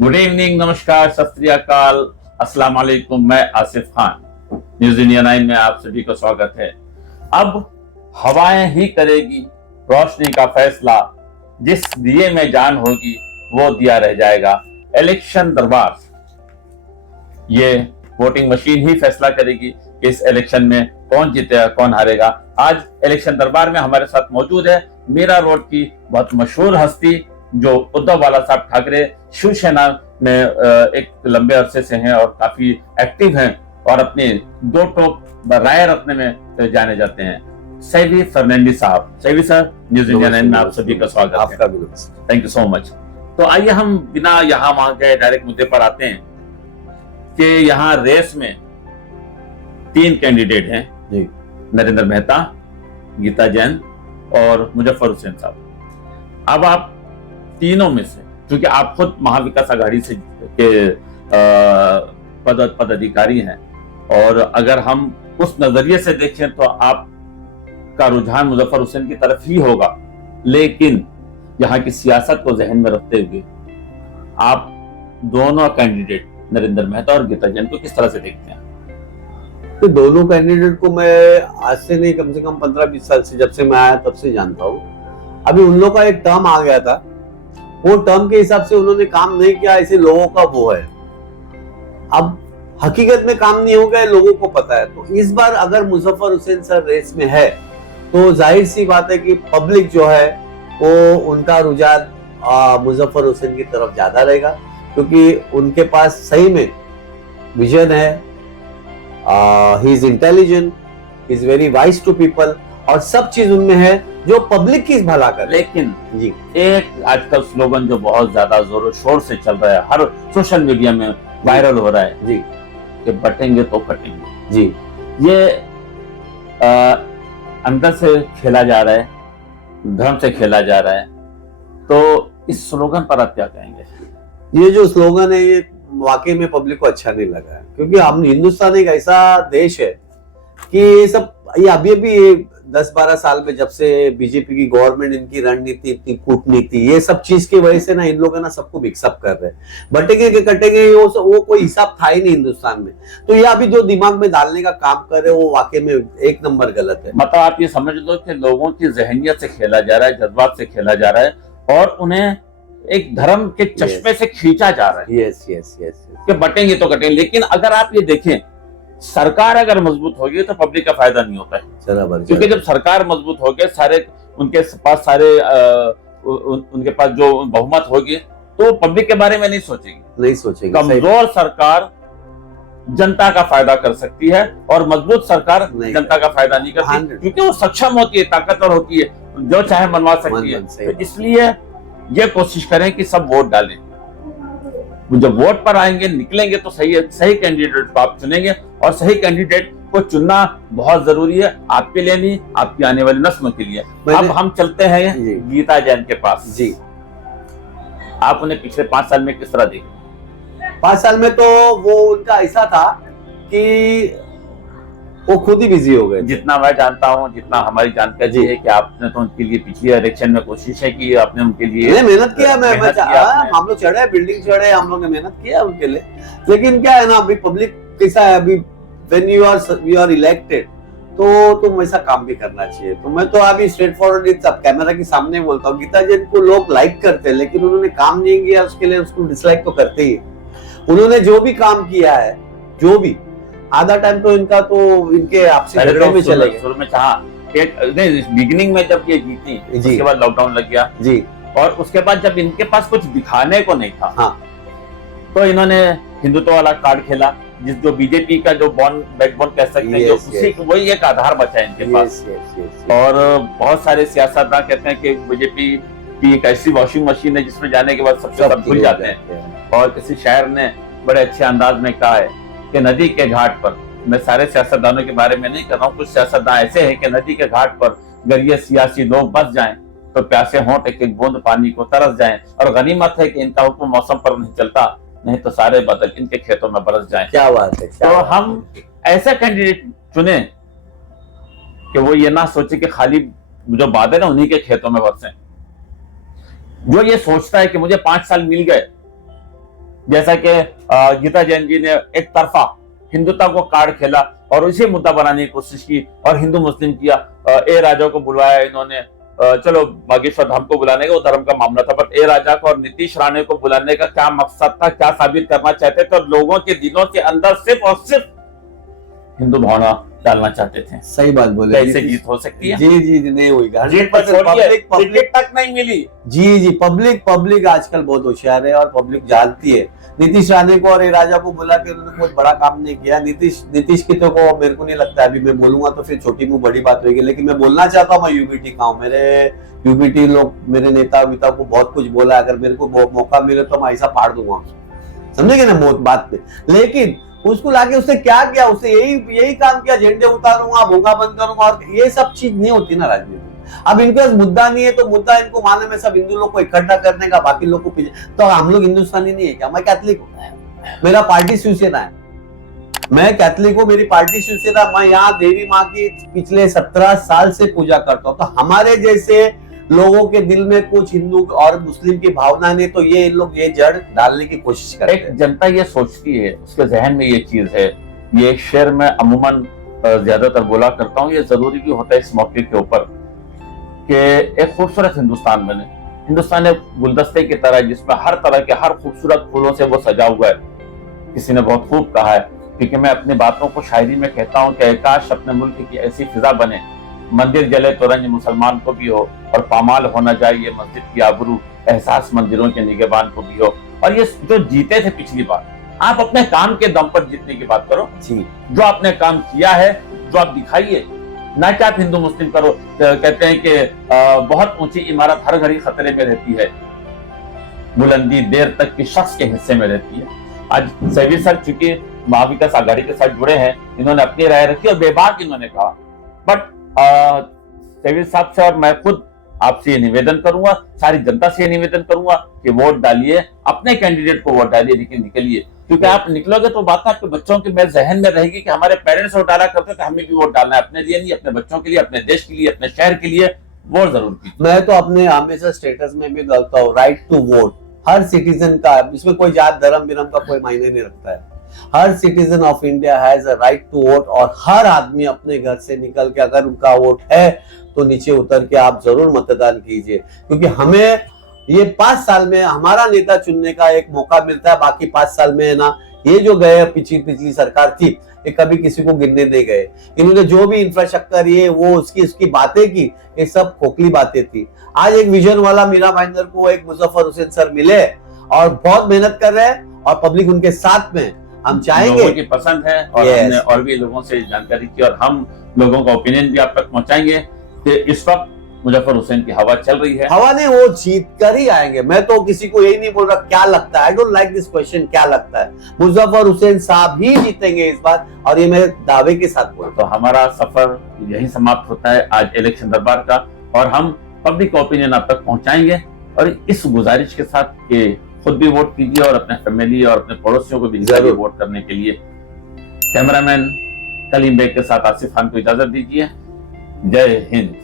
Good evening, नमस्कार, सत श्री अकाल, अस्सलाम वालेकुम। मैं आसिफ खान, न्यूज इंडिया 9 में आप सभी का स्वागत है। अब हवाएं ही करेगी रोशनी का फैसला, जिस दिए में जान होगी वो दिया रह जाएगा। इलेक्शन दरबार, ये वोटिंग मशीन ही फैसला करेगी कि इस इलेक्शन में कौन जीतेगा कौन हारेगा। आज इलेक्शन दरबार में हमारे साथ मौजूद है मीरा रोड की बहुत मशहूर हस्ती जो उद्धव बाला साहब ठाकरे शिवसेना में एक लंबे अरसे से हैं और काफी एक्टिव हैं और अपने दो टोक राय रखने में जाने जाते हैं। सैवी फर्नांडिस साहब। सैवी सर, न्यूज इंडिया 9 में आप सभी का स्वागत है। आपका भी थैंक यू सो मच। तो आइए हम बिना यहाँ वहां के डायरेक्ट मुद्दे पर आते हैं कि यहाँ रेस में 3 कैंडिडेट हैं जी। नरेंद्र मेहता, गीता जैन और मुजफ्फर हुसैन साहब। अब आप तीनों में से, क्योंकि आप खुद महाविकास आघाड़ी से के पदाधिकारी हैं और अगर हम उस नजरिए से देखें तो आपका रुझान मुजफ्फर हुसैन की तरफ ही होगा, लेकिन यहाँ की सियासत को जहन में रखते हुए आप दोनों कैंडिडेट नरेंद्र मेहता और गीता जैन को किस तरह से देखते हैं? तो दोनों कैंडिडेट को मैं आज से नहीं, कम से कम 15-20 साल से, जब से मैं आया तब से जानता हूँ। अभी उन लोगों का एक टर्म आ गया था, वो टर्म के हिसाब से उन्होंने काम नहीं किया, ऐसे लोगों का वो है। अब हकीकत में काम नहीं हो गया, लोगों को पता है। तो इस बार अगर मुजफ्फर हुसैन सर रेस में है तो जाहिर सी बात है कि पब्लिक जो है वो उनका रुझान मुजफ्फर हुसैन की तरफ ज्यादा रहेगा, क्योंकि उनके पास सही में विजन है, he is intelligent, he is very wise to people, और सब चीज उनमें है जो पब्लिक की भला करे। लेकिन जी, एक आजकल स्लोगन जो बहुत ज्यादा जोरों शोर से चल रहा है, हर सोशल मीडिया में वायरल हो रहा है जी, कि बटेंगे तो कटेंगे। जी, ये अंदर से खेला जा रहा है, धर्म से खेला जा रहा है। तो इस स्लोगन पर आप क्या कहेंगे? ये जो स्लोगन है ये वाकई में पब्लिक को अच्छा नहीं लगा है, क्योंकि हम हिंदुस्तान एक ऐसा देश है कि ये सब, ये अभी 10-12 साल में जब से बीजेपी की गवर्नमेंट, इनकी रणनीति, इतनी कूटनीति, ये सब चीज की वजह से ना इन लोग है ना सबको मिक्सअप कर रहे हैं। बटेंगे के कटेंगे वो कोई हिसाब था ही नहीं हिंदुस्तान में। तो ये अभी जो दिमाग में डालने का काम कर रहे हैं वो वाकई में एक नंबर गलत है। मतलब आप ये समझ लो कि लोगों की जहनियत से खेला जा रहा है, जज्बात से खेला जा रहा है और उन्हें एक धर्म के चश्मे से खींचा जा रहा है। यस यस यस, कि बटेंगे तो कटेंगे। लेकिन अगर आप ये देखें, सरकार अगर मजबूत होगी तो पब्लिक का फायदा नहीं होता है, क्योंकि जब सरकार मजबूत होगी, सारे उनके पास उनके पास जो बहुमत होगी तो पब्लिक के बारे में नहीं सोचेगी। कमजोर सरकार जनता का फायदा कर सकती है और मजबूत सरकार जनता का फायदा नहीं करती, क्योंकि वो सक्षम होती है, ताकतवर होती है, जो चाहे मनवा सकती है। तो इसलिए ये कोशिश करें कि सब वोट डालें। जब वोट पर आएंगे, निकलेंगे तो सही कैंडिडेट को आप चुनेंगे, और सही कैंडिडेट को चुनना बहुत जरूरी है, आपके लिए नहीं, आपकी आने वाली नस्ल के लिए। अब हम चलते हैं गीता जैन के पास। जी, आप उन्हें पिछले 5 साल में किस तरह देखे? 5 साल में तो वो उनका ऐसा था कि वो खुद ही बिजी हो गए। जितना मैं जानता हूँ, जितना हमारी जानकारी है कि आपने तो उनके लिए पिछले इलेक्शन में कोशिश है कि आपने उनके लिए मेहनत किया। हम लोग चढ़े, बिल्डिंग चढ़े, हम लोग ने मेहनत किया उनके लिए। लेकिन क्या है ना, अभी पब्लिक कैसा है, अभी व्हेन यू आर इलेक्टेड तो तुम वैसा काम भी करना चाहिए। तो मैं तो अभी स्ट्रेट फॉरवर्ड कैमरा के सामने बोलता हूँ, गीता जैन को लोग लाइक करते हैं, लेकिन उन्होंने काम नहीं किया, उसके लिए उसको डिसलाइक तो करते ही। उन्होंने जो भी काम किया है, जो भी, आधा टाइम तो इनका तो इनके आपसी झगड़े में चले गए। शुरू में बिगिनिंग में जब ये जीती, उसके बाद लॉकडाउन लग गया जी, और उसके बाद जब इनके पास कुछ दिखाने को नहीं था, हाँ, तो इन्होंने हिंदुत्व वाला कार्ड खेला, जो बीजेपी का जो बैकबोन कह सकते हैं, जो उसी वही एक आधार बचा है इनके पास। और बहुत सारे सियासतदान कहते हैं कि बीजेपी की एक ऐसी वॉशिंग मशीन है जिसमें जाने के बाद सबसे सब भूल जाते हैं। और किसी शायर ने बड़े अच्छे अंदाज में कहा है कि नदी के घाट पर, मैं सारे सियासतदानों के बारे में नहीं कर रहा हूँ, कुछ सियासतदान ऐसे हैं कि नदी के घाट पर अगर ये सियासी लोग बस जाएं तो प्यासे होंठ एक एक बूंद पानी को तरस जाएं, और गनीमत है कि इनका हुक्म मौसम पर नहीं चलता, नहीं तो सारे बादल इनके खेतों में बरस जाएं। क्या बात है। तो हम ऐसा कैंडिडेट चुने कि वो ये ना सोचे कि खाली जो बादल है उन्हीं के खेतों में बरसें। जो ये सोचता है कि मुझे 5 साल मिल गए जैसा कि गीता जैन जी ने एक तरफा हिंदुत्व को कार्ड खेला और इसे मुद्दा बनाने की कोशिश की और हिंदू मुस्लिम किया। ए राजा को बुलवाया इन्होंने, चलो बागेश्वर धाम को बुलाने का वो धर्म का मामला था, बट ए राजा को और नीतीश राणे को बुलाने का क्या मकसद था, क्या साबित करना चाहते थे? और लोगों के दिलों के अंदर सिर्फ और सिर्फ हिंदू भावना डालना चाहते थे। सही बात बोले। कैसे जीत हो सकती है? जी जी नहीं हुई, जीत पर टिकट तक नहीं मिली। जी पब्लिक आजकल बहुत होशियार है और पब्लिक जानती है। नीतीश राणे को और ए राजा को बुला के उन्होंने बहुत बड़ा काम नहीं किया। नीतीश की तो को मेरे को नहीं लगता, अभी मैं बोलूंगा तो फिर छोटी मुंह बड़ी बात होगी, लेकिन मैं बोलना चाहता हूँ मैं यूबीटी का हूँ। मेरे यूबीटी लोग, मेरे नेता विता को बहुत कुछ बोला, अगर मेरे को मौका मिले तो मैं ऐसा फाड़ दूंगा, समझेंगे ना बात पे। लेकिन उसको लाके उसने क्या किया? उसने यही काम किया, झंडे उतारूंगा, भूखा बंद करूंगा, और ये सब चीज नहीं होती ना राजनीति। अब इनके पास मुद्दा नहीं है तो मुद्दा इनको माने में सब हिंदू लोग को इकट्ठा करने का, बाकी लोग को पीछे। तो हम लोग हिंदुस्तानी नहीं है क्या? मैं कैथलिक हूँ, मेरा पार्टी शिवसेना है, मैं कैथलिक हूँ, मेरी पार्टी शिवसेना। मैं यहाँ देवी माँ की पिछले 17 साल से पूजा करता हूँ। तो हमारे जैसे लोगों के दिल में कुछ हिंदू और मुस्लिम की भावना नहीं, तो ये लोग ये जड़ डालने की कोशिश करते हैं। एक जनता ये सोचती है, उसके जहन में ये चीज है। ये शेर में अमूमन ज्यादातर बोला करता हूँ, ये जरूरी भी होता है इस मौके के ऊपर कि एक खूबसूरत हिंदुस्तान बने। हिंदुस्तान एक गुलदस्ते की तरह जिसमें हर तरह के हर खूबसूरत फूलों से वो सजा हुआ है। किसी ने बहुत खूब कहा है, क्योंकि मैं अपनी बातों को शायरी में कहता हूँ कि काश अपने मुल्क की ऐसी फिजा बने, मंदिर जले तो रंज मुसलमान को भी हो, और पामाल होना जाए ये मस्जिद की आबरू, एहसास मंदिरों के निगहबान को भी हो। और ये जो जीते थे पिछली बार, आप अपने काम के दम पर जीतने की बात करो जी। जो आपने काम किया है, जो आप दिखाइए, ना कि आप हिंदू मुस्लिम करो। कहते हैं कि बहुत ऊंची इमारत हर घड़ी खतरे में रहती है, बुलंदी देर तक की शख्स के हिस्से में रहती है। आज सैवी सर चूंकि महाविकास आघाड़ी के साथ जुड़े हैं, इन्होंने अपनी राय रखी और बेबाक इन्होंने कहा, बट सैवी साहब से और मैं खुद आपसे ये निवेदन करूंगा, सारी जनता से ये निवेदन करूंगा कि वोट डालिए, अपने कैंडिडेट को वोट डालिए, लेकिन निकलिए। क्योंकि आप निकलोगे तो बात आपके बच्चों के मेरे जहन में रहेगी कि हमारे पेरेंट्स वोट डाला करते थे, हमें भी वोट डालना है, अपने लिए नहीं, अपने बच्चों के लिए, अपने देश के लिए, अपने शहर के लिए वोट जरूर कीजिए। मैं तो अपने हमेशा स्टेटस में भी डालता हूँ, राइट टू वोट। हर सिटीजन का, इसमें कोई जात धर्म विरम का कोई मायने नहीं रखता है। हर citizen of India has a right to vote, और हर आदमी अपने घर से निकल के अगर उनका वोट है तो नीचे उतर के आप जरूर मतदान कीजिए, क्योंकि हमें ये 5 साल में हमारा नेता चुनने का एक मौका मिलता है। बाकी 5 साल में है ना, ये जो गए पिछली सरकार थी, ये कभी किसी को गिनने नहीं गए। इन्होंने जो भी इंफ्रास्ट्रक्चर ये वो उसकी बातें की, ये सब खोखली बातें थी। आज एक विजन वाला मीरा भाईंदर को एक मुजफ्फर हुसैन सर मिले और बहुत मेहनत कर रहे हैं, और पब्लिक उनके साथ में। हम चाहेंगे, लोगों की पसंद है, और हमने और भी लोगों से जानकारी की, और हम लोगों का ओपिनियन भी आप तक पहुंचाएंगे कि इस वक्त मुजफ्फर हुसैन की हवा चल रही है। हवा नहीं, वो जीत कर ही आएंगे। मैं तो किसी को यही नहीं बोल रहा क्या लगता है, I don't like this question, क्या लगता है, मुजफ्फर हुसैन साहब ही जीतेंगे इस बार, और ये मैं दावे के साथ बोल। तो हमारा सफर यही समाप्त होता है आज इलेक्शन दरबार का, और हम पब्लिक ओपिनियन आप तक पहुंचाएंगे, और इस गुजारिश के साथ कि खुद भी वोट कीजिए और अपने फैमिली और अपने पड़ोसियों को भी जरूर वोट करने के लिए। कैमरामैन कलीम बेग के साथ आसिफ खान को इजाजत दीजिए। जय हिंद।